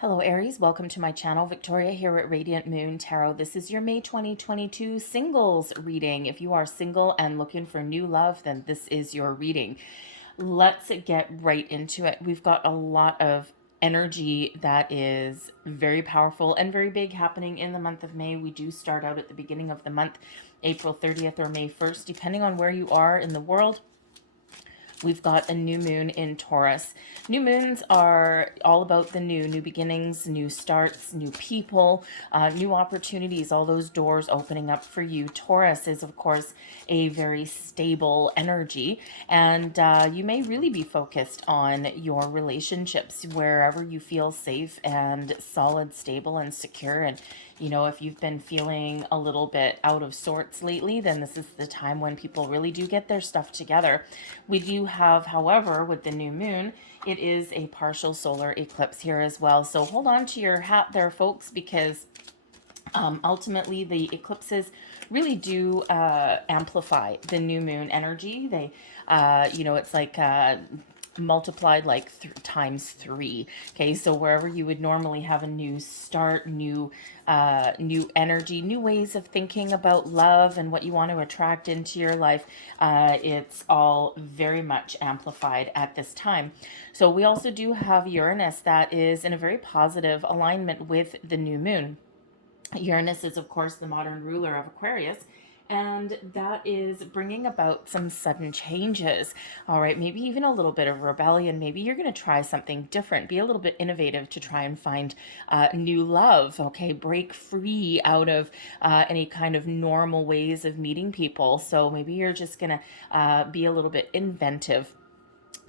Hello Aries, welcome to my channel. Victoria here at Radiant Moon Tarot. This is your May 2022 singles reading. If you are single and looking for new love, then this is your reading. Let's get right into it. We've got a lot of energy that is very powerful and very big happening in the month of May. We do start out at the beginning of the month, April 30th or May 1st, depending on where you are in the world. We've got a new moon in Taurus. New moons are all about the new beginnings, new starts, new people, new opportunities, all those doors opening up for you. Taurus is, of course, a very stable energy, and you may really be focused on your relationships wherever you feel safe and solid, stable, and secure. And if you've been feeling a little bit out of sorts lately, then this is the time when people really do get their stuff together. We do have, however, with the new moon, it is a partial solar eclipse here as well. So hold on to your hat there, folks, because ultimately the eclipses really do amplify the new moon energy. They, it's like multiplied like times 3. Okay, so wherever you would normally have a new start, new energy, new ways of thinking about love and what you want to attract into your life, it's all very much amplified at this time. So we also do have Uranus that is in a very positive alignment with the new moon. Uranus is, of course, the modern ruler of Aquarius, and that is bringing about some sudden changes. All right, maybe even a little bit of rebellion. Maybe you're going to try something different, be a little bit innovative to try and find new love. Okay, break free out of any kind of normal ways of meeting people. So maybe you're just going to be a little bit inventive.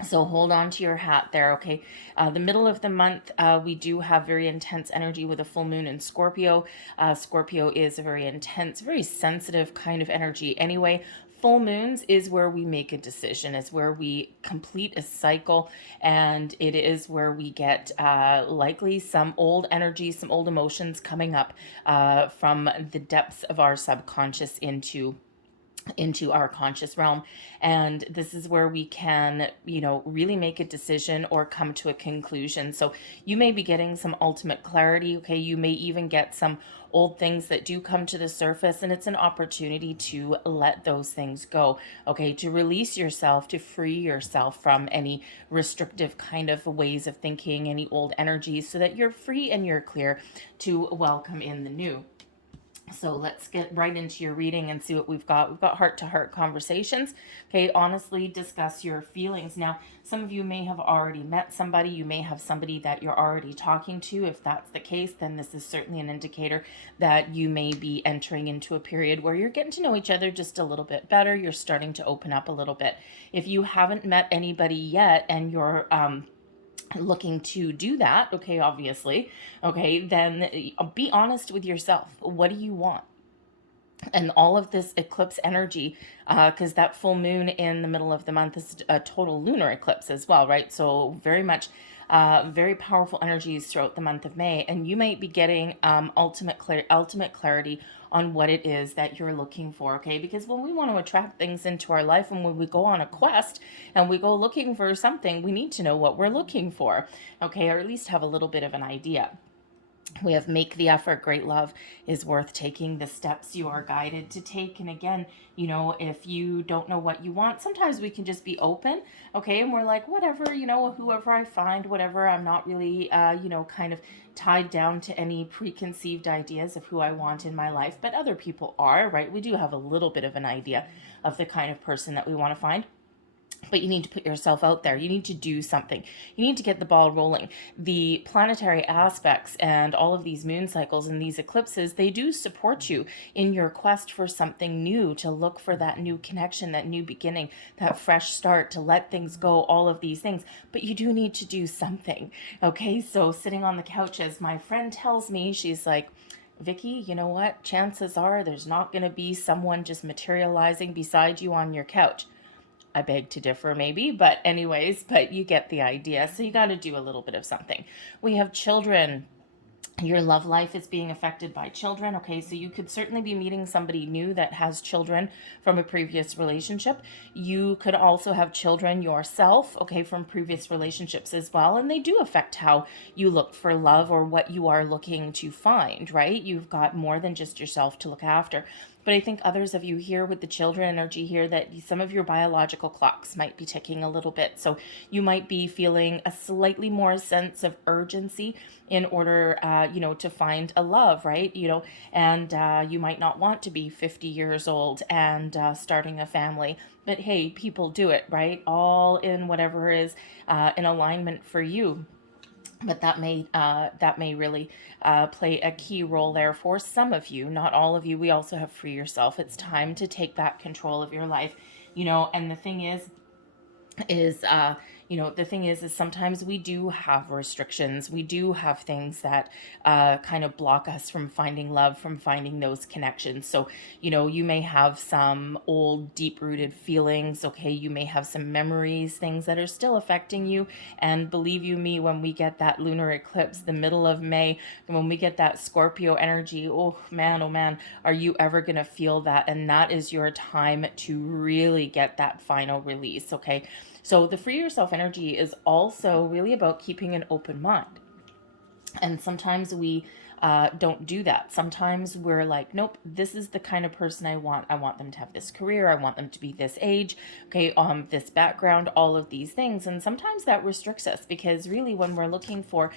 So hold on to your hat there, okay? The middle of the month, we do have very intense energy with a full moon in Scorpio. Scorpio is a very intense, very sensitive kind of energy anyway. Full moons is where we make a decision, is where we complete a cycle, and it is where we get likely some old energy, some old emotions coming up from the depths of our subconscious into our conscious realm. And this is where we can really make a decision or come to a conclusion. So you may be getting some ultimate clarity. Okay, you may even get some old things that do come to the surface, and it's an opportunity to let those things go. Okay, to release yourself, to free yourself from any restrictive kind of ways of thinking, any old energies, so that you're free and you're clear to welcome in the new. So let's get right into your reading and see what we've got. We've got heart-to-heart conversations. Okay, honestly discuss your feelings. Now, some of you may have already met somebody. You may have somebody that you're already talking to. If that's the case, then this is certainly an indicator that you may be entering into a period where you're getting to know each other just a little bit better. You're starting to open up a little bit. If you haven't met anybody yet and you're looking to do that, okay, obviously, okay, then be honest with yourself. What do you want? And all of this eclipse energy, because that full moon in the middle of the month is a total lunar eclipse as well, right? So very much very powerful energies throughout the month of May, and you might be getting ultimate clarity on what it is that you're looking for, okay? Because when we want to attract things into our life and when we go on a quest and we go looking for something, we need to know what we're looking for, okay? Or at least have a little bit of an idea. We have make the effort, great love is worth taking the steps you are guided to take. And again, if you don't know what you want, sometimes we can just be open, okay? And we're like, whatever, whoever I find, whatever, I'm not really, kind of tied down to any preconceived ideas of who I want in my life, but other people are, right? We do have a little bit of an idea of the kind of person that we want to find. But you need to put yourself out there. You need to do something. You need to get the ball rolling. The planetary aspects and all of these moon cycles and these eclipses, they do support you in your quest for something new, to look for that new connection, that new beginning, that fresh start, to let things go, all of these things. But you do need to do something, okay? So sitting on the couch, as my friend tells me, she's like, Vicky, you know what? Chances are there's not going to be someone just materializing beside you on your couch. I beg to differ maybe, but anyways, but you get the idea. So you got to do a little bit of something. We have children Your love life is being affected by children. Okay, so you could certainly be meeting somebody new that has children from a previous relationship. You could also have children yourself, okay, from previous relationships as well. And they do affect how you look for love or what you are looking to find, right? You've got more than just yourself to look after. But I think others of you here with the children energy here, that some of your biological clocks might be ticking a little bit. So you might be feeling a slightly more sense of urgency in order, to find a love, right? And you might not want to be 50 years old and starting a family. But hey, people do it, right? All in whatever is in alignment for you. But that may really play a key role there for some of you, not all of you. We also have free yourself. It's time to take back control of your life, and the thing is sometimes we do have restrictions. We do have things that kind of block us from finding love, from finding those connections. So you may have some old deep rooted feelings. Okay, you may have some memories, things that are still affecting you. And believe you me, when we get that lunar eclipse the middle of May, when we get that Scorpio energy, oh man, are you ever going to feel that? And that is your time to really get that final release. Okay, so the free yourself energy is also really about keeping an open mind. And sometimes we don't do that. Sometimes we're like, nope, this is the kind of person I want. I want them to have this career. I want them to be this age. Okay, this background, all of these things. And sometimes that restricts us, because really when we're looking for,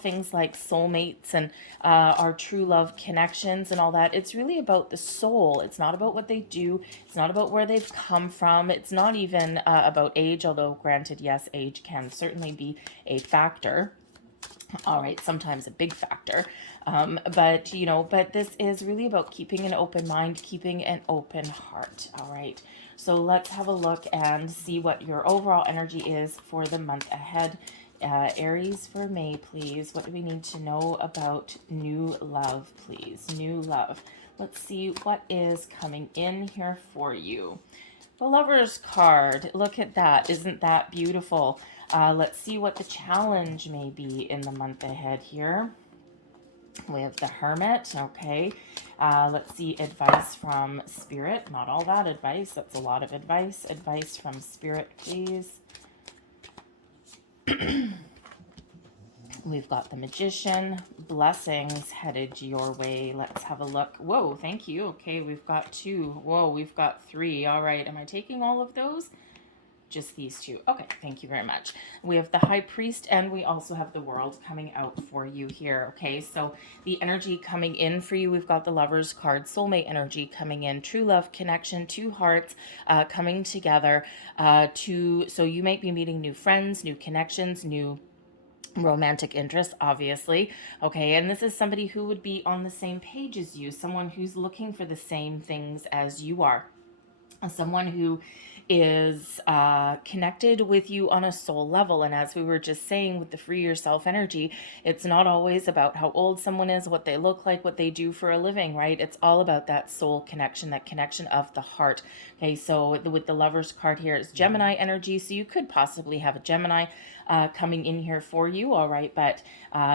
things like soulmates and our true love connections and all that, it's really about the soul. It's not about what they do. It's not about where they've come from. It's not even about age, although granted, yes, age can certainly be a factor. All right, sometimes a big factor. But this is really about keeping an open mind, keeping an open heart. All right, so let's have a look and see what your overall energy is for the month ahead. Aries for May, please. What do we need to know about new love, please? New love. Let's see what is coming in here for you. The Lover's card. Look at that. Isn't that beautiful? Let's see what the challenge may be in the month ahead here. We have the Hermit. Okay. Let's see advice from Spirit. Not all that advice. That's a lot of advice. Advice from Spirit, please. We've got the Magician. Blessings headed your way. Let's have a look. Whoa, thank you. Okay, we've got 2. Whoa, we've got 3. All right, am I taking all of those? Just these 2. Okay, thank you very much. We have the High Priest, and we also have the World coming out for you here. Okay, so the energy coming in for you, we've got the Lover's card, soulmate energy coming in, true love connection, 2 hearts coming together. So you might be meeting new friends, new connections, new romantic interest, obviously. Okay, and this is somebody who would be on the same page as you, someone who's looking for the same things as you are, someone who is connected with you on a soul level. And as we were just saying with the free yourself energy, it's not always about how old someone is, what they look like, what they do for a living, right? It's all about that soul connection, that connection of the heart. Okay, so with the Lover's card here is Gemini energy, so you could possibly have a Gemini coming in here for you, all right, but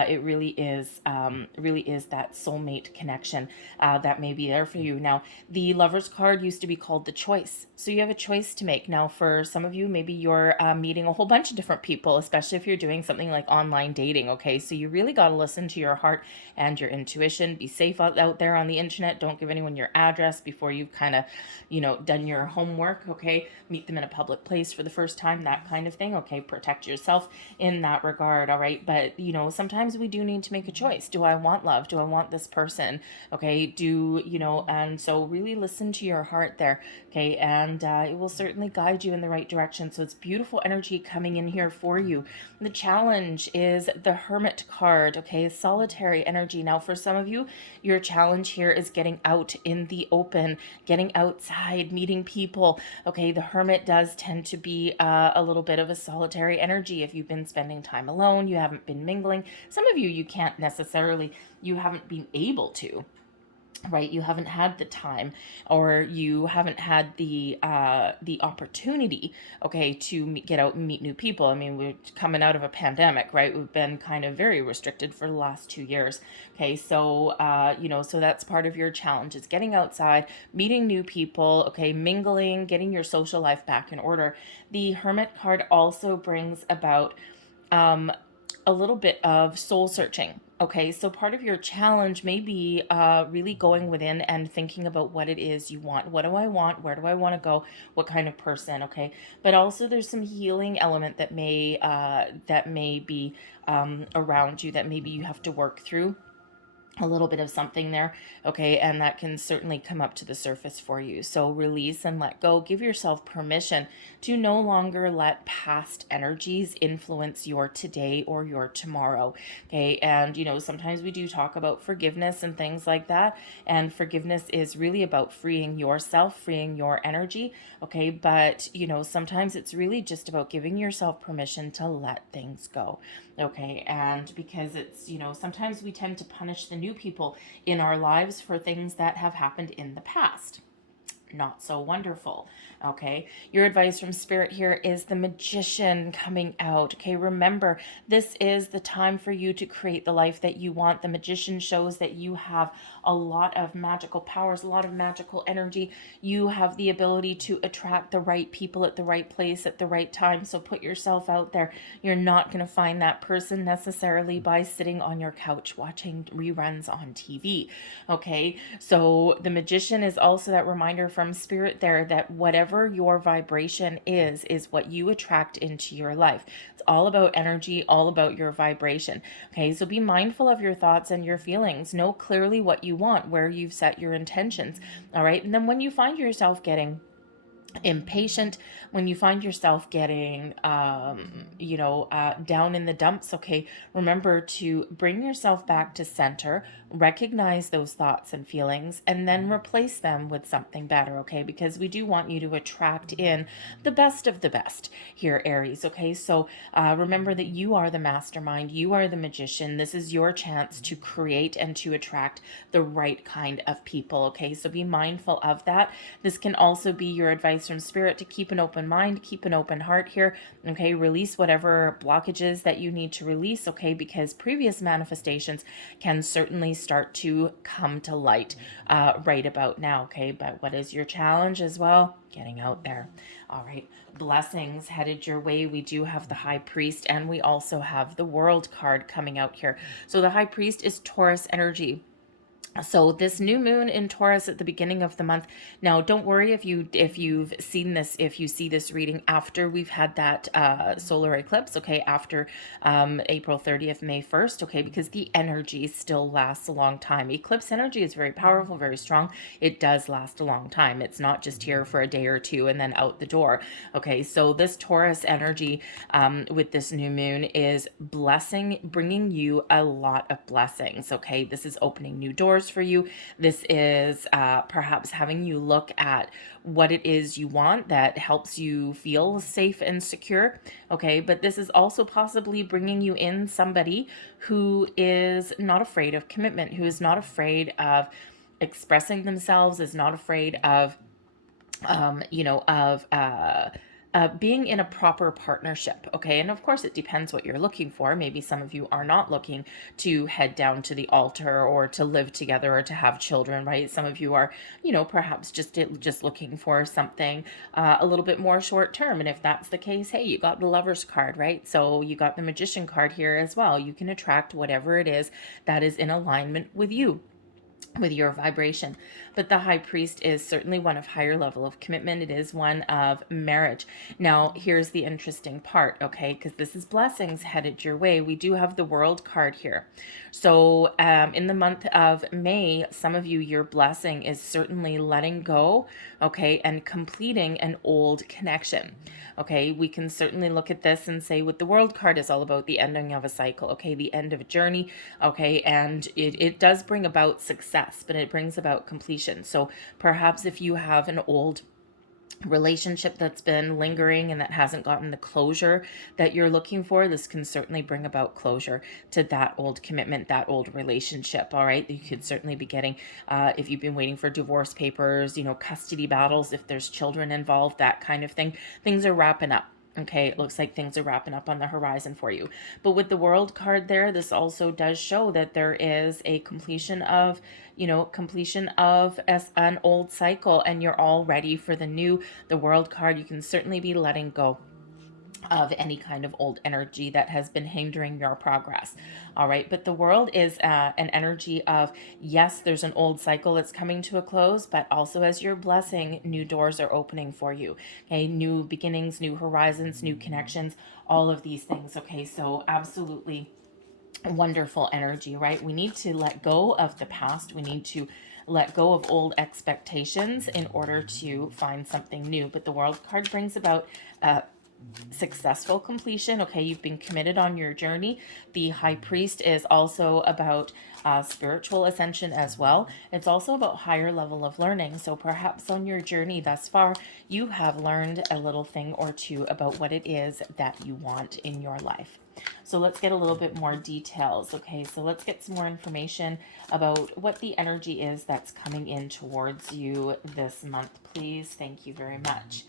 it really is that soulmate connection that may be there for you. Now, the Lover's card used to be called the Choice, so you have a choice to make. Now, for some of you, maybe you're meeting a whole bunch of different people, especially if you're doing something like online dating, okay, so you really got to listen to your heart and your intuition. Be safe out there on the internet. Don't give anyone your address before you've kind of, done your homework, okay? Meet them in a public place for the first time, that kind of thing, okay? Protect yourself in that regard, all right? But, sometimes we do need to make a choice. Do I want love? Do I want this person? Okay, and so really listen to your heart there, okay? And it will certainly guide you in the right direction. So it's beautiful energy coming in here for you. The challenge is the Hermit card, okay? Solitary energy. Now, for some of you, your challenge here is getting out in the open, getting outside, meeting people, okay? The Hermit does tend to be a little bit of a solitary energy. If you've been spending time alone, you haven't been mingling. Some of you, you haven't been able to. right? You haven't had the time, or you haven't had the opportunity, okay, to get out and meet new people. I mean, we're coming out of a pandemic, right? We've been kind of very restricted for the last 2 years. Okay, so so that's part of your challenge, is getting outside, meeting new people, okay, mingling, getting your social life back in order. The Hermit card also brings about um, a little bit of soul searching. Okay, so part of your challenge may be really going within and thinking about what it is you want. What do I want? Where do I want to go? What kind of person? Okay, but also there's some healing element that may be around you, that maybe you have to work through a little bit of something there, okay, and that can certainly come up to the surface for you. So release and let go. Give yourself permission to no longer let past energies influence your today or your tomorrow, okay. And sometimes we do talk about forgiveness and things like that, and forgiveness is really about freeing yourself, freeing your energy, okay. But sometimes it's really just about giving yourself permission to let things go, okay. And because it's sometimes we tend to punish the new people in our lives for things that have happened in the past. Not so wonderful. Okay, your advice from Spirit here is the Magician coming out. Okay, remember, this is the time for you to create the life that you want. The Magician shows that you have a lot of magical powers, a lot of magical energy. You have the ability to attract the right people at the right place at the right time. So put yourself out there. You're not going to find that person necessarily by sitting on your couch watching reruns on TV. Okay, so the Magician is also that reminder from Spirit there that whatever your vibration is what you attract into your life. It's all about energy, all about your vibration. Okay, so be mindful of your thoughts and your feelings. Know clearly what you want, where you've set your intentions. All right, and then when you find yourself getting impatient, when you find yourself getting down in the dumps, okay, remember to bring yourself back to center, recognize those thoughts and feelings, and then replace them with something better, okay, because we do want you to attract in the best of the best here, Aries, okay. So remember that you are the mastermind, you are the magician. This is your chance to create and to attract the right kind of people, okay. So be mindful of that. This can also be your advice from Spirit to keep an open mind, keep an open heart here, okay. Release whatever blockages that you need to release, okay, because previous manifestations can certainly start to come to light right about now, okay. But what is your challenge as well? Getting out there. All right, blessings headed your way. We do have the High Priest, and we also have the World card coming out here. So the High Priest is Taurus energy. So this new moon in Taurus at the beginning of the month. Now, don't worry if you've seen this, if you see this reading after we've had that solar eclipse, okay, after April 30th, May 1st, okay, because the energy still lasts a long time. Eclipse energy is very powerful, very strong. It does last a long time. It's not just here for a day or two and then out the door, okay. So this Taurus energy with this new moon is bringing you a lot of blessings, okay. This is opening new doors for you. This is perhaps having you look at what it is you want that helps you feel safe and secure, okay. But this is also possibly bringing you in somebody who is not afraid of commitment, who is not afraid of expressing themselves, is not afraid of being in a proper partnership, okay? And of course, it depends what you're looking for. Maybe some of you are not looking to head down to the altar or to live together or to have children, right? Some of you are, perhaps just looking for something a little bit more short term. And if that's the case, hey, you got the Lover's card, right? So you got the Magician card here as well. You can attract whatever it is that is in alignment with you, with your vibration. But the High Priest is certainly one of higher level of commitment. It is one of marriage. Now, here's the interesting part, okay, because this is blessings headed your way. We do have the World card here. So in the month of May, some of you, your blessing is certainly letting go, okay, and completing an old connection. Okay, we can certainly look at this and say with the World card is all about the ending of a cycle, okay, the end of a journey, okay, and it does bring about success, but it brings about completion. So perhaps if you have an old relationship that's been lingering and that hasn't gotten the closure that you're looking for, this can certainly bring about closure to that old commitment, that old relationship. All right, you could certainly be getting, if you've been waiting for divorce papers, custody battles, if there's children involved, that kind of thing, things are wrapping up. Okay, it looks like things are wrapping up on the horizon for you. But with the World card there, this also does show that there is a completion of an old cycle, and you're all ready for the new. The World card, you can certainly be letting go of any kind of old energy that has been hindering your progress. All right, but the World is an energy of, yes, there's an old cycle that's coming to a close, but also as you're blessing, new doors are opening for you. Okay, new beginnings, new horizons, new connections, all of these things. Okay, so absolutely wonderful energy, right? We need to let go of the past. We need to let go of old expectations in order to find something new. But the World card brings about successful completion. Okay, you've been committed on your journey. The High Priest is also about spiritual ascension as well. It's also about higher level of learning. So perhaps on your journey thus far, you have learned a little thing or two about what it is that you want in your life. So let's get a little bit more details. Okay, so let's get some more information about what the energy is that's coming in towards you this month, please. Thank you very much.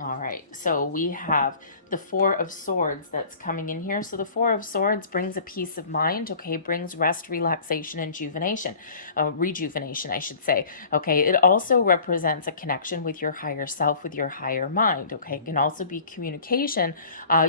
All right, so we have the Four of Swords that's coming in here. So the Four of Swords brings a peace of mind, okay, brings rest, relaxation, and rejuvenation, I should say. Okay, it also represents a connection with your higher self, with your higher mind, okay. It can also be communication,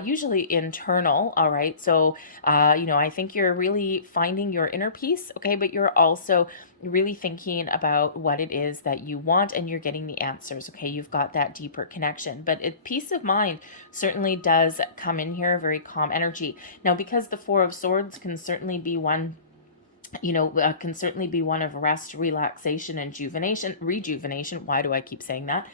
usually internal, all right. So, I think you're really finding your inner peace, okay, but you're also really thinking about what it is that you want, and you're getting the answers. Okay, you've got that deeper connection, but peace of mind certainly does come in here, very calm energy. Now, because the Four of Swords can certainly be one of rest, relaxation, and rejuvenation. Why do I keep saying that?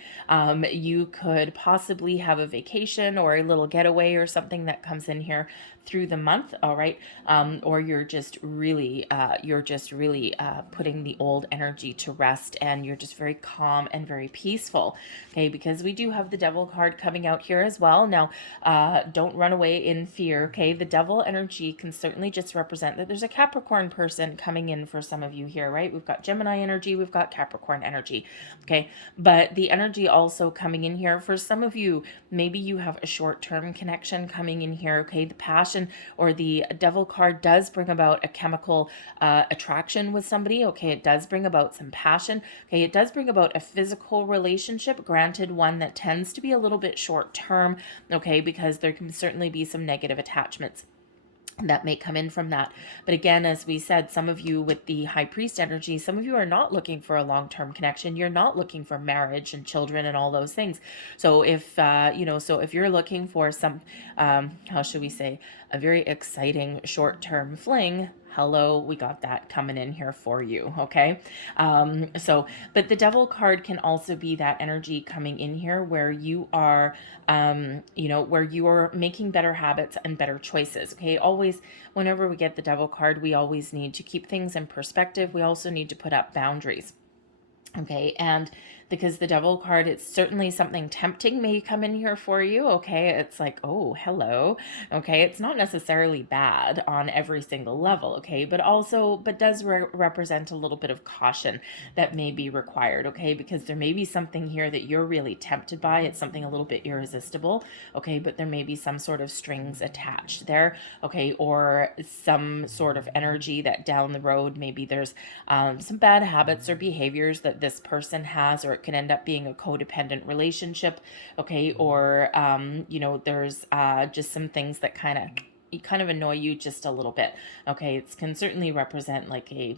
You could possibly have a vacation or a little getaway or something that comes in here through the month. All right. Or you're just really putting the old energy to rest, and you're just very calm and very peaceful. Okay. Because we do have the Devil card coming out here as well. Now, don't run away in fear. Okay. The Devil energy can certainly just represent that there's a Capricorn person coming in for some of you here, right? We've got Gemini energy, we've got Capricorn energy. Okay. But the energy also coming in here for some of you, maybe you have a short-term connection coming in here. Okay. The passion or the Devil card does bring about a chemical attraction with somebody. Okay. It does bring about some passion. Okay. It does bring about a physical relationship, granted one that tends to be a little bit short-term. Okay. Because there can certainly be some negative attachments that may come in from that. But again, as we said, some of you with the High Priest energy, some of you are not looking for a long-term connection. You're not looking for marriage and children and all those things. So if if you're looking for some how should we say, a very exciting short-term fling, hello, we got that coming in here for you. Okay. But the Devil card can also be that energy coming in here where you are where you are making better habits and better choices. Okay. Always, whenever we get the Devil card, we always need to keep things in perspective. We also need to put up boundaries. Okay. And because the Devil card, it's certainly something tempting may come in here for you. Okay. It's like, oh, hello. Okay. It's not necessarily bad on every single level. Okay. But does represent a little bit of caution that may be required. Okay. Because there may be something here that you're really tempted by. It's something a little bit irresistible. Okay. But there may be some sort of strings attached there. Okay. Or some sort of energy that down the road, maybe there's some bad habits or behaviors that this person has, or it can end up being a codependent relationship. Okay. Or there's just some things that kind of annoy you just a little bit. Okay. It can certainly represent like a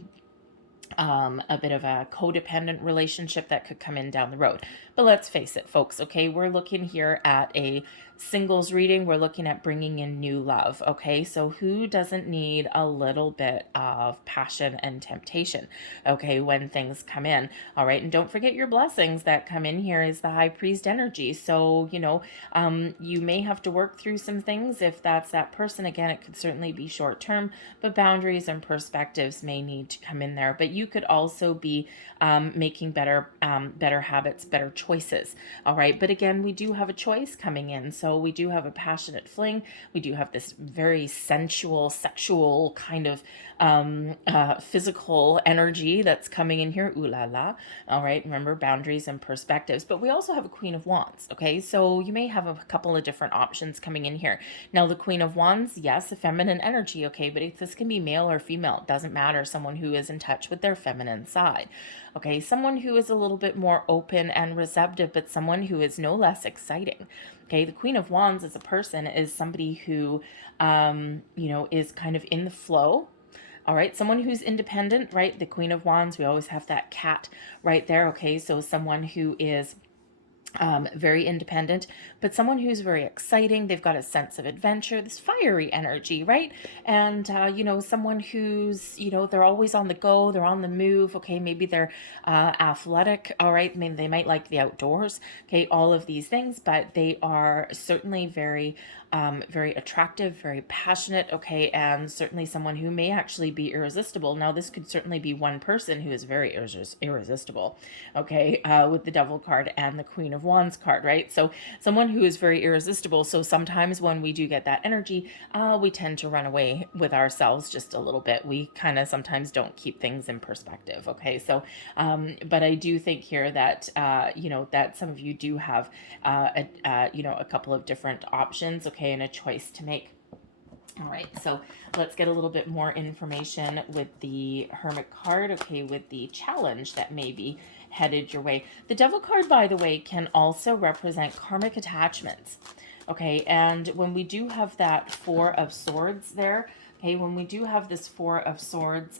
bit of a codependent relationship that could come in down the road. But let's face it, folks, okay, we're looking here at a singles reading, we're looking at bringing in new love. Okay, so who doesn't need a little bit of passion and temptation, okay, when things come in? All right, and don't forget your blessings that come in here is the high priest energy. So, you may have to work through some things if that's that person. Again, it could certainly be short term, but boundaries and perspectives may need to come in there. But you could also be making better habits, better choices. All right, but again, we do have a choice coming in. So we do have a passionate fling. We do have this very sensual, sexual kind of physical energy that's coming in here. Ooh la la. All right, remember boundaries and perspectives. But we also have a Queen of Wands. Okay, so you may have a couple of different options coming in here. Now, the Queen of Wands, yes, a feminine energy. Okay, but this can be male or female. It doesn't matter. Someone who is in touch with their feminine side. Okay, someone who is a little bit more open and receptive, but someone who is no less exciting. Okay, the Queen of Wands as a person is somebody who, is kind of in the flow. All right, someone who's independent, right? The Queen of Wands, we always have that cat right there. Okay, so someone who is very independent, but someone who's very exciting. They've got a sense of adventure, this fiery energy, right? And, someone who's, they're always on the go, they're on the move. Okay, maybe they're athletic. All right, I mean, they might like the outdoors. Okay, all of these things, but they are certainly very attractive, very passionate, okay, and certainly someone who may actually be irresistible. Now, this could certainly be one person who is very irresistible, okay, with the Devil card and the Queen of Wands card, right? So someone who is very irresistible. So sometimes when we do get that energy, we tend to run away with ourselves just a little bit. We kind of sometimes don't keep things in perspective, okay? So, but I do think here that, that some of you do have, a couple of different options, okay, and a choice to make. All right, so let's get a little bit more information with the Hermit card, okay, with the challenge that may be headed your way. The Devil card, by the way, can also represent karmic attachments, okay, and when we do have that Four of Swords there, okay, when we do have this Four of Swords,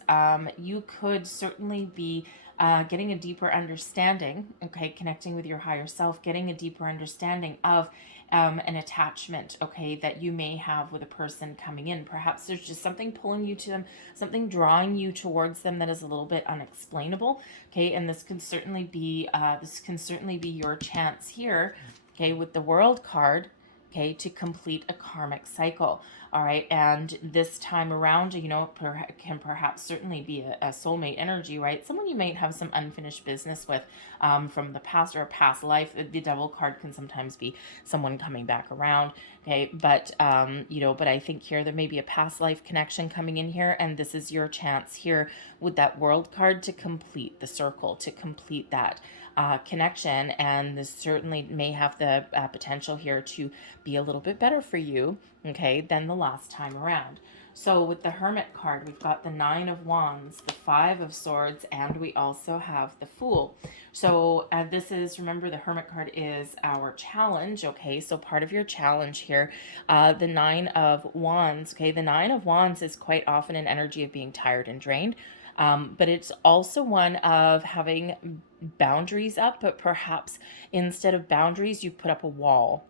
you could certainly be getting a deeper understanding, okay, connecting with your higher self, getting a deeper understanding of an attachment, okay, that you may have with a person coming in. Perhaps there's just something pulling you to them, something drawing you towards them that is a little bit unexplainable, okay, and this can certainly be your chance here, okay, with the World card, okay, to complete a karmic cycle. All right, and this time around, can perhaps certainly be a soulmate energy, right? Someone you might have some unfinished business with from the past or a past life. The Devil card can sometimes be someone coming back around, okay? But, but I think here there may be a past life connection coming in here, and this is your chance here with that World card to complete the circle, to complete that connection, and this certainly may have the potential here to be a little bit better for you, okay, than the last time around. So with the Hermit card, we've got the Nine of Wands, the Five of Swords, and we also have the Fool. So this is, remember, the Hermit card is our challenge, okay? So part of your challenge here, the Nine of Wands, okay? The Nine of Wands is quite often an energy of being tired and drained. But it's also one of having boundaries up, but perhaps instead of boundaries, you put up a wall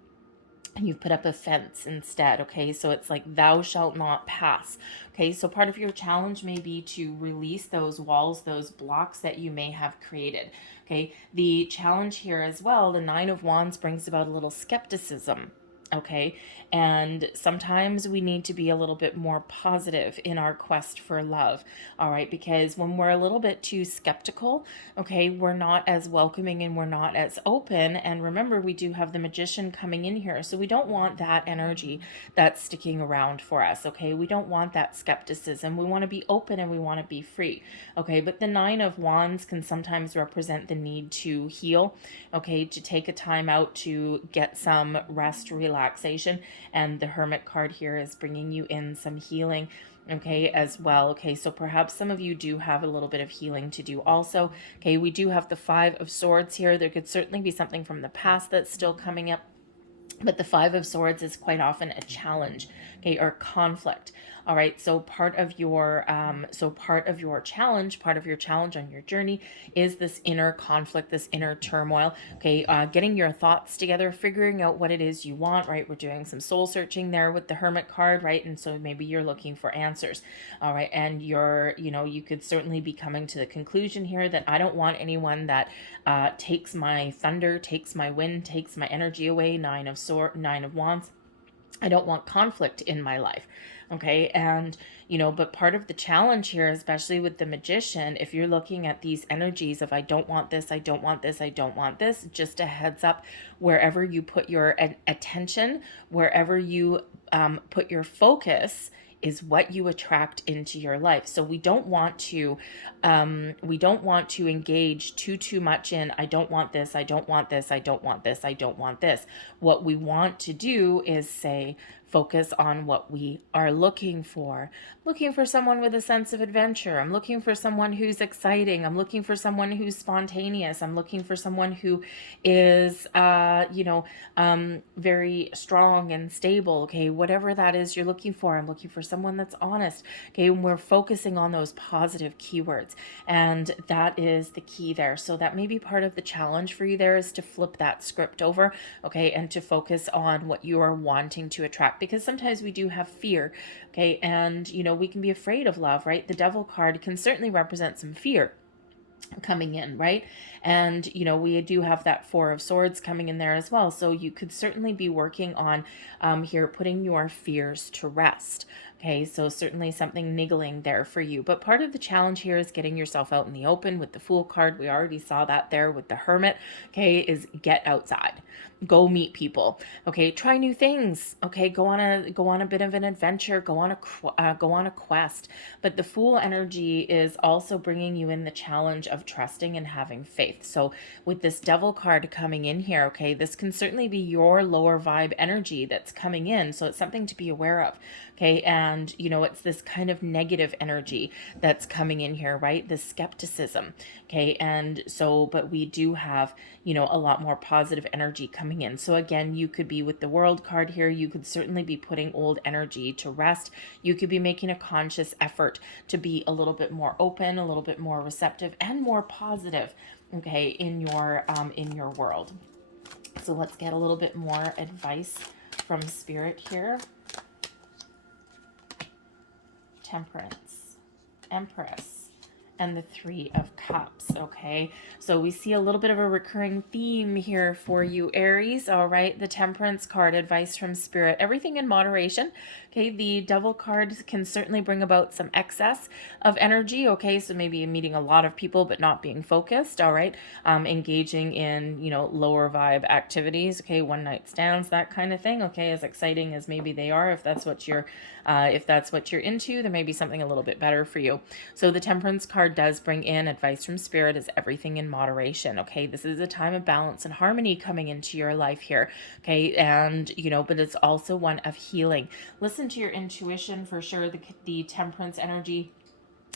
and you've put up a fence instead, okay? So it's like, thou shalt not pass, okay? So part of your challenge may be to release those walls, those blocks that you may have created, okay? The challenge here as well, the Nine of Wands brings about a little skepticism, okay? And sometimes we need to be a little bit more positive in our quest for love, all right? Because when we're a little bit too skeptical, okay, we're not as welcoming and we're not as open. And remember, we do have the Magician coming in here. So we don't want that energy that's sticking around for us, okay? We don't want that skepticism. We want to be open and we want to be free, okay? But the Nine of Wands can sometimes represent the need to heal, okay? To take a time out to get some rest, relaxation. And the Hermit card here is bringing you in some healing, okay, as well. Okay, so perhaps some of you do have a little bit of healing to do also. Okay, we do have the Five of Swords here. There could certainly be something from the past that's still coming up, but the Five of Swords is quite often a challenge, okay, or conflict. All right. So part of your challenge on your journey is this inner conflict, this inner turmoil. Okay. Getting your thoughts together, figuring out what it is you want, right? We're doing some soul searching there with the Hermit card, right? And so maybe you're looking for answers. All right. And you could certainly be coming to the conclusion here that I don't want anyone that takes my thunder, takes my wind, takes my energy away. Nine of Wands. I don't want conflict in my life. Okay. And, but part of the challenge here, especially with the Magician, if you're looking at these energies of I don't want this, I don't want this, I don't want this, just a heads up, wherever you put your attention, wherever you put your focus, is what you attract into your life. So we don't want to engage too much in I don't want this, I don't want this, I don't want this, I don't want this. What we want to do is say, focus on what we are looking for. Looking for someone with a sense of adventure. I'm looking for someone who's exciting. I'm looking for someone who's spontaneous. I'm looking for someone who is, very strong and stable. Okay, whatever that is you're looking for. I'm looking for someone that's honest. Okay, and we're focusing on those positive keywords, and that is the key there. So that may be part of the challenge for you there, is to flip that script over, okay, and to focus on what you are wanting to attract, because sometimes we do have fear, okay, and we can be afraid of love, right? The Devil card can certainly represent some fear coming in, right? And we do have that Four of Swords coming in there as well, so you could certainly be working on here putting your fears to rest. Okay, so certainly something niggling there for you. But part of the challenge here is getting yourself out in the open with the Fool card. We already saw that there with the Hermit. Okay, is get outside. Go meet people. Okay, try new things. Okay, go on a bit of an adventure. Go on a quest. But the Fool energy is also bringing you in the challenge of trusting and having faith. So with this Devil card coming in here, okay, this can certainly be your lower vibe energy that's coming in. So it's something to be aware of. Okay, and it's this kind of negative energy that's coming in here, right? This skepticism. Okay, and so, but we do have, a lot more positive energy coming in. So again, you could be with the World card here, you could certainly be putting old energy to rest. You could be making a conscious effort to be a little bit more open, a little bit more receptive, and more positive, okay, in your world. So let's get a little bit more advice from Spirit here. Temperance, Empress, and the Three of Cups. Okay, so we see a little bit of a recurring theme here for you, Aries. All right, the Temperance card, advice from Spirit, everything in moderation. Okay, the Devil card can certainly bring about some excess of energy. Okay, so maybe meeting a lot of people but not being focused. All right, engaging in lower vibe activities. Okay, one night stands, that kind of thing. Okay, as exciting as maybe they are, if that's what you're into, there may be something a little bit better for you. So the Temperance card does bring in advice from Spirit, is everything in moderation. Okay, this is a time of balance and harmony coming into your life here. Okay, and but it's also one of healing. Listen to your intuition for sure. The Temperance energy,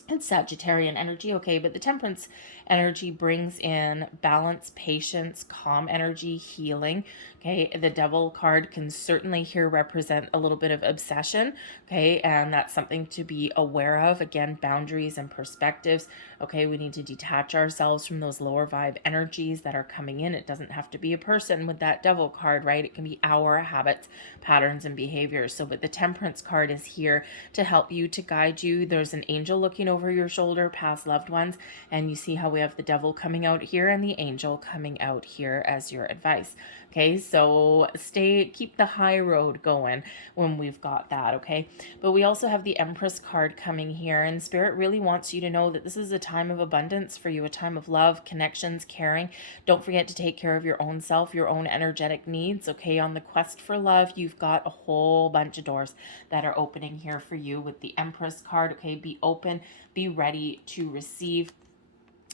it's Sagittarian energy, okay, but the Temperance energy brings in balance, patience, calm energy, healing. Okay, the Devil card can certainly here represent a little bit of obsession. Okay, and that's something to be aware of. Again, boundaries and perspectives. Okay, we need to detach ourselves from those lower vibe energies that are coming in. It doesn't have to be a person with that Devil card, right? It can be our habits, patterns, and behaviors. So, but the Temperance card is here to help you, to guide you. There's an angel looking over your shoulder, past loved ones, and you see how we have the Devil coming out here and the angel coming out here as your advice. Okay, so keep the high road going when we've got that, okay? But we also have the Empress card coming here, and Spirit really wants you to know that this is a time of abundance for you, a time of love, connections, caring. Don't forget to take care of your own self, your own energetic needs, okay? On the quest for love, you've got a whole bunch of doors that are opening here for you with the Empress card, okay? Be open, be ready to receive.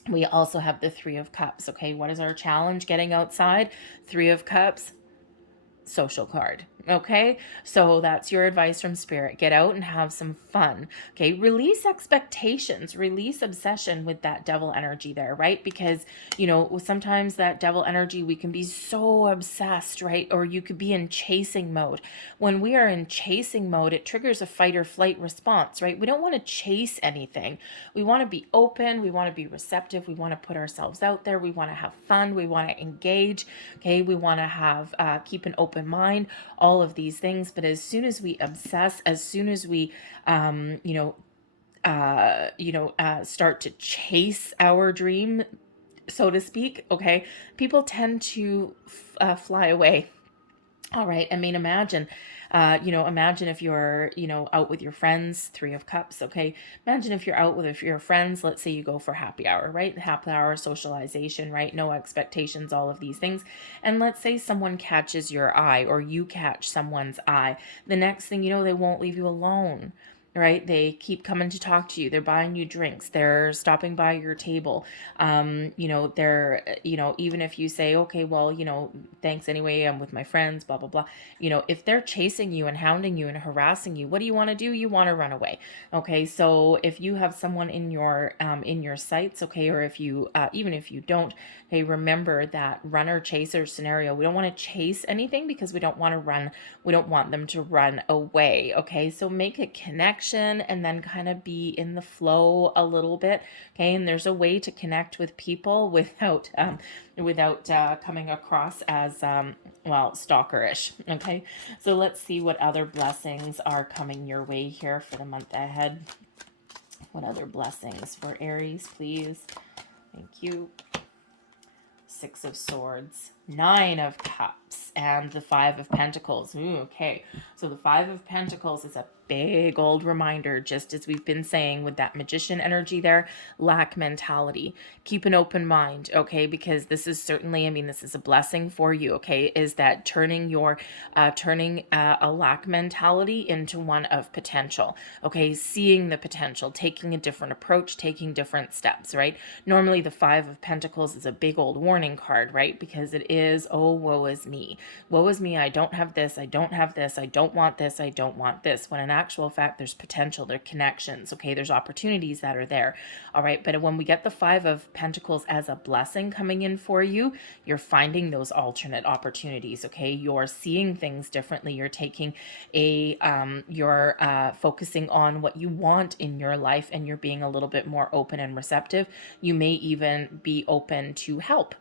We also have the Three of Cups, okay? What is our challenge getting outside? Three of Cups, social card, Okay, so that's your advice from spirit. Get out and have some fun. Okay, release expectations, release obsession with that devil energy there, right? Because, sometimes that devil energy, we can be so obsessed, right? Or you could be in chasing mode. When we are in chasing mode, it triggers a fight or flight response, right? We don't want to chase anything. We want to be open, we want to be receptive, we want to put ourselves out there, we want to have fun, we want to engage. Okay, we want to have keep an open mind, all of these things. But as soon as we obsess, as soon as we start to chase our dream, so to speak, okay, people tend to fly away. All right. I mean, imagine if you're, out with your friends, Three of Cups. Okay. Imagine if you're out with your friends, let's say you go for happy hour, right? Happy hour, socialization, right? No expectations, all of these things. And let's say someone catches your eye or you catch someone's eye. The next thing you know, they won't leave you alone. Right? They keep coming to talk to you. They're buying you drinks. They're stopping by your table. Even if you say, okay, well, thanks anyway, I'm with my friends, blah, blah, blah. If they're chasing you and hounding you and harassing you, what do you want to do? You want to run away. Okay. So if you have someone in your sights, okay, or if you, even if you don't, okay, remember that runner chaser scenario. We don't want to chase anything because we don't want to run. We don't want them to run away. Okay. So make a connection and then kind of be in the flow a little bit. Okay. And there's a way to connect with people without coming across as, stalkerish. Okay. So let's see what other blessings are coming your way here for the month ahead. What other blessings for Aries, please? Thank you. Six of Swords, Nine of Cups, and the Five of Pentacles. Ooh, okay. So the Five of Pentacles is a big old reminder, just as we've been saying with that magician energy there, lack mentality. Keep an open mind, okay? Because this is certainly, this is a blessing for you, okay? Is that turning a lack mentality into one of potential, okay? Seeing the potential, taking a different approach, taking different steps, right? Normally the Five of Pentacles is a big old warning card, right? Because it is, oh, woe is me. Woe is me, I don't have this, I don't have this, I don't want this, I don't want this. When in actual fact, there's potential, there are connections, okay? There's opportunities that are there, all right? But when we get the Five of Pentacles as a blessing coming in for you, you're finding those alternate opportunities, okay? You're seeing things differently. You're taking you're focusing on what you want in your life, and you're being a little bit more open and receptive. You may even be open to help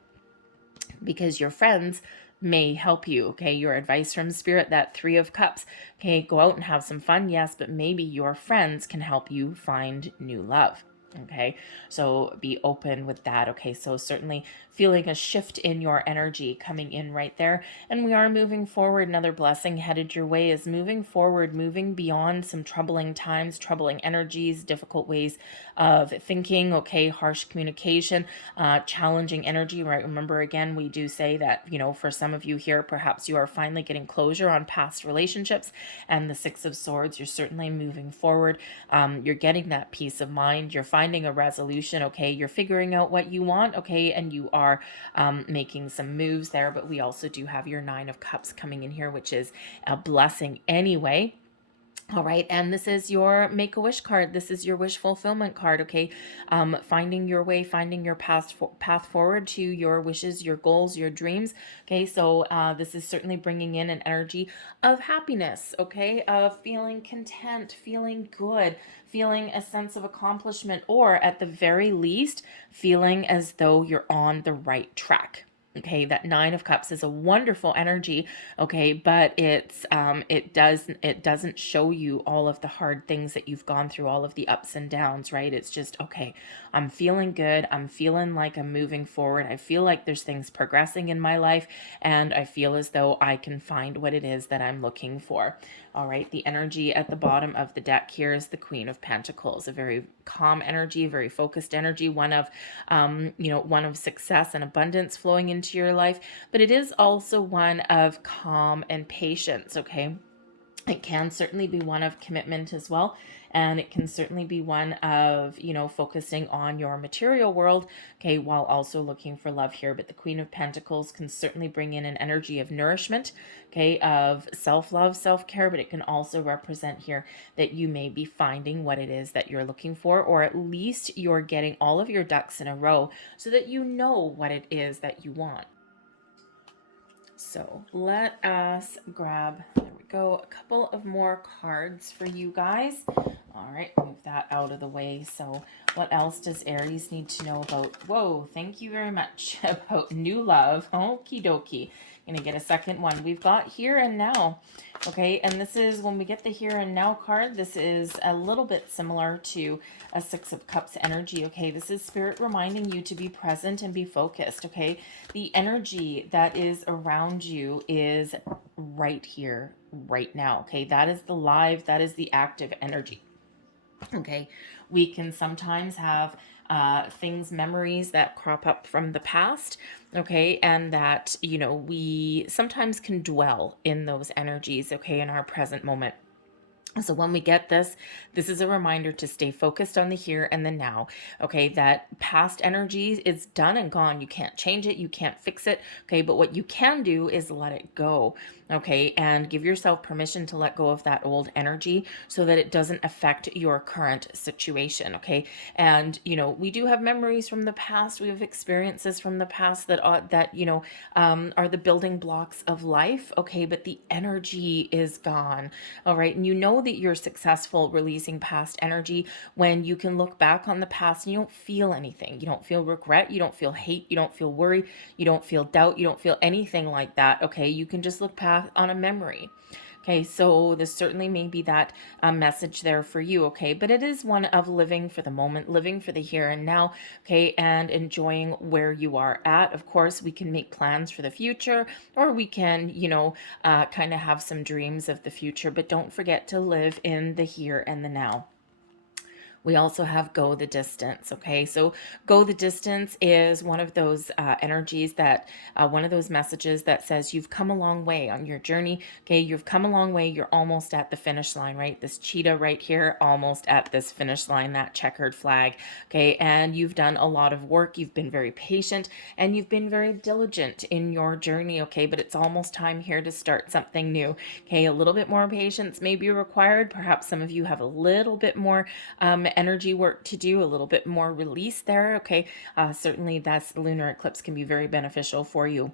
because your friends may help you, okay? Your advice from spirit, that Three of Cups, okay? Go out and have some fun, yes, but maybe your friends can help you find new love. Okay, so be open with that. Okay, so certainly feeling a shift in your energy coming in right there. And we are moving forward. Another blessing headed your way is moving forward, moving beyond some troubling times, troubling energies, difficult ways of thinking. Okay, harsh communication, challenging energy, right? Remember, again, we do say that, for some of you here, perhaps you are finally getting closure on past relationships. And the Six of Swords, you're certainly moving forward. You're getting that peace of mind. You're finding a resolution, okay? You're figuring out what you want, okay? And you are making some moves there. But we also do have your Nine of Cups coming in here, which is a blessing anyway. All right, and this is your Make-A-Wish card. This is your wish fulfillment card, okay? Finding your way, finding your path forward to your wishes, your goals, your dreams, okay? So this is certainly bringing in an energy of happiness, okay? Of feeling content, feeling good, feeling a sense of accomplishment, or at the very least, feeling as though you're on the right track. Okay, that Nine of Cups is a wonderful energy, okay, but it doesn't show you all of the hard things that you've gone through, all of the ups and downs, right? It's just, okay, I'm feeling good, I'm feeling like I'm moving forward, I feel like there's things progressing in my life, and I feel as though I can find what it is that I'm looking for. All right, the energy at the bottom of the deck here is the Queen of Pentacles, a very calm energy, very focused energy, one of success and abundance flowing into your life, but it is also one of calm and patience, okay? It can certainly be one of commitment as well. And it can certainly be one of, focusing on your material world, okay, while also looking for love here. But the Queen of Pentacles can certainly bring in an energy of nourishment, okay, of self-love, self-care, but it can also represent here that you may be finding what it is that you're looking for, or at least you're getting all of your ducks in a row so that you know what it is that you want. So let us grab, there we go, a couple of more cards for you guys. All right, move that out of the way. So what else does Aries need to know about, whoa, thank you very much, about new love? Okie dokie. Gonna get a second one. We've got here and now. Okay, and this is, when we get the here and now card, this is a little bit similar to a Six of Cups energy. Okay, this is Spirit reminding you to be present and be focused. Okay, the energy that is around you is right here, right now. Okay, that is the live, that is the active energy. Okay, we can sometimes have things, memories that crop up from the past, okay, and that, we sometimes can dwell in those energies, okay, in our present moment. So when we get this is a reminder to stay focused on the here and the now, okay? That past energy is done and gone. You can't change it. You can't fix it, okay? But what you can do is let it go, okay? And give yourself permission to let go of that old energy so that it doesn't affect your current situation, okay? And, we do have memories from the past. We have experiences from the past that are the building blocks of life, okay? But the energy is gone, all right? And that you're successful releasing past energy when you can look back on the past and you don't feel anything. You don't feel regret. You don't feel hate. You don't feel worry. You don't feel doubt. You don't feel anything like that. Okay. You can just look back on a memory. Okay, so this certainly may be that message there for you, okay? But it is one of living for the moment, living for the here and now, okay? And enjoying where you are at. Of course, we can make plans for the future, or we can, kind of have some dreams of the future, but don't forget to live in the here and the now. We also have go the distance, okay? So go the distance is one of those energies that, one of those messages that says you've come a long way on your journey, okay? You've come a long way. You're almost at the finish line, right? This cheetah right here, almost at this finish line, that checkered flag, okay? And you've done a lot of work. You've been very patient and you've been very diligent in your journey, okay? But it's almost time here to start something new, okay? A little bit more patience may be required. Perhaps some of you have a little bit more energy work to do, a little bit more release there, okay? Certainly that's lunar eclipse can be very beneficial for you.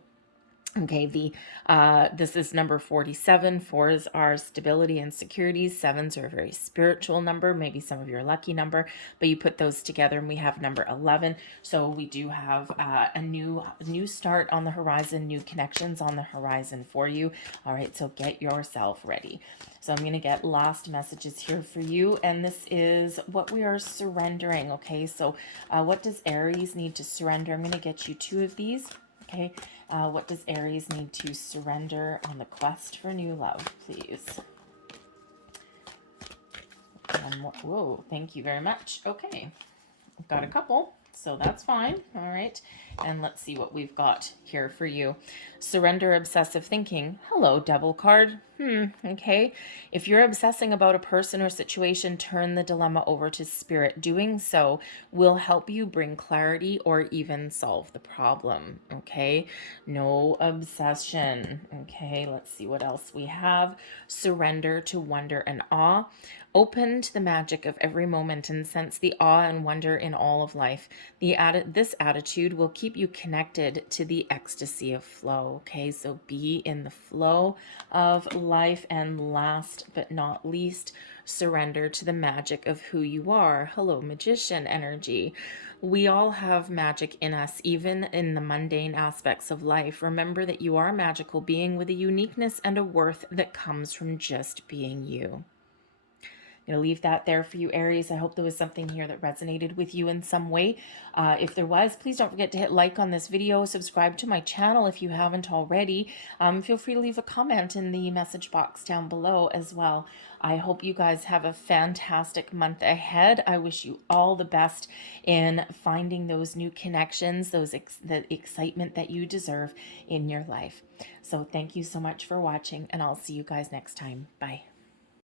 Okay, this is number 47. 4s are stability and security. 7s are a very spiritual number, maybe some of your lucky number, but you put those together and we have number 11. So we do have a new start on the horizon, new connections on the horizon for you. All right, so get yourself ready. So I'm going to get last messages here for you, and this is what we are surrendering, okay? So what does Aries need to surrender? I'm going to get you 2 of these. Okay, what does Aries need to surrender on the quest for new love, please? And whoa, thank you very much. Okay, I've got a couple, so that's fine. All right, and let's see what we've got here for you. Surrender obsessive thinking. Hello, Devil card. Okay. If you're obsessing about a person or situation, turn the dilemma over to Spirit. Doing so will help you bring clarity or even solve the problem. Okay. No obsession. Okay. Let's see what else we have. Surrender to wonder and awe. Open to the magic of every moment and sense the awe and wonder in all of life. This attitude will keep you connected to the ecstasy of flow. Okay, so be in the flow of life. And last but not least, surrender to the magic of who you are. Hello, magician energy. We all have magic in us, even in the mundane aspects of life. Remember that you are a magical being with a uniqueness and a worth that comes from just being you. I'm going to leave that there for you, Aries. I hope there was something here that resonated with you in some way. If there was, please don't forget to hit like on this video, subscribe to my channel if you haven't already. Feel free to leave a comment in the message box down below as well. I hope you guys have a fantastic month ahead. I wish you all the best in finding those new connections, the excitement that you deserve in your life. So thank you so much for watching, and I'll see you guys next time. Bye.